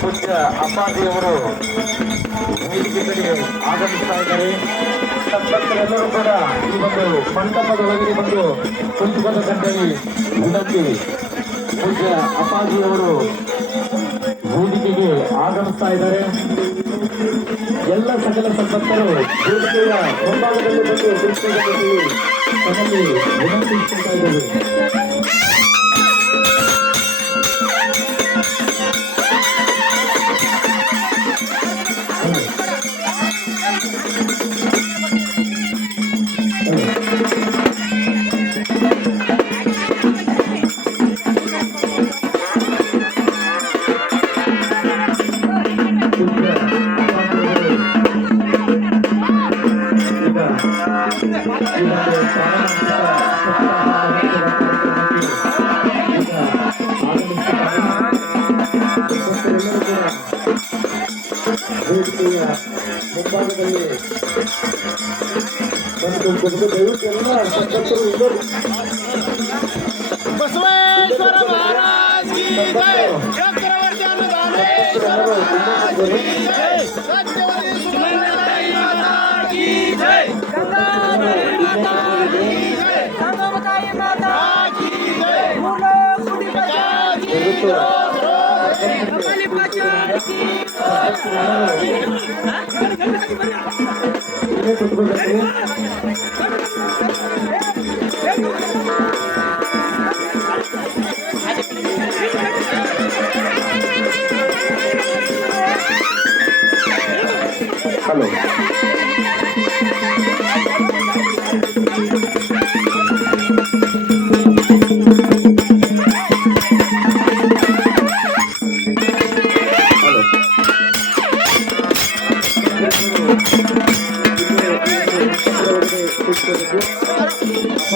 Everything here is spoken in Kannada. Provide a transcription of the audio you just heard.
ಪೂಜ್ಯ ಅಪ್ಪಾಜಿಯವರು ವೇದಿಕೆ ಕಡೆ ಆಗಮಿಸ್ತಾ ಇದ್ದಾರೆ. ಭಕ್ತರೆಲ್ಲರೂ ಕೂಡ ಈ ಒಂದು ಮಂಟಪದೊಳಗೆ ಬಂದು ಕುಂಚುಕದ ಗಂಟೆಗೆ ವಿನಂತಿ. ಪೂಜ್ಯ ಅಪ್ಪಾಜಿಯವರು ವೇದಿಕೆಗೆ ಆಗಮಿಸ್ತಾ ಇದ್ದಾರೆ. ಎಲ್ಲ ಸಕಲ ಸಂಪತ್ತರು ವೇದಿಕೆಯ ಮುಂಭಾಗದಲ್ಲಿ ಬಂದು ಕುಂಚುಕದಲ್ಲಿ ತಮ್ಮಲ್ಲಿ ವಿನಂತಿಸ್ತಾ ಇದ್ದಾರೆ. ಮುಂಭಾಗದಲ್ಲಿ ದಯವಿಟ್ಟೆಲ್ಲ ಸಂಪತ್ತರು ಇದ್ದರು. ಬಸವೇಶ್ವರ ಮಹಾರಾಜ್ ಕಿ ಜೈ, ಚಕ್ರವರ್ತಿ ಅನುದಾನೇಶ್ವರ ಮಹಾರಾಜ್ ಕಿ ಜೈ, ಸತ್ಯವತಿ ಸುಮಂಗಲಾಯಿ ಮಾತಾ ಕಿ ಜೈ, ಗಂಗಾದೇವಿ ಮಾತಾ ಕಿ ಜೈ, ಗಂಗಾಮತಾಯಿ ಮಾತಾ ಕಿ ಜೈ, ಮೂಲ ಸುಡಿ ಬಜಾಜಿ ಕಮಲಿ ಬಜಾಜಿ ಹಲೋ ಹಲೋ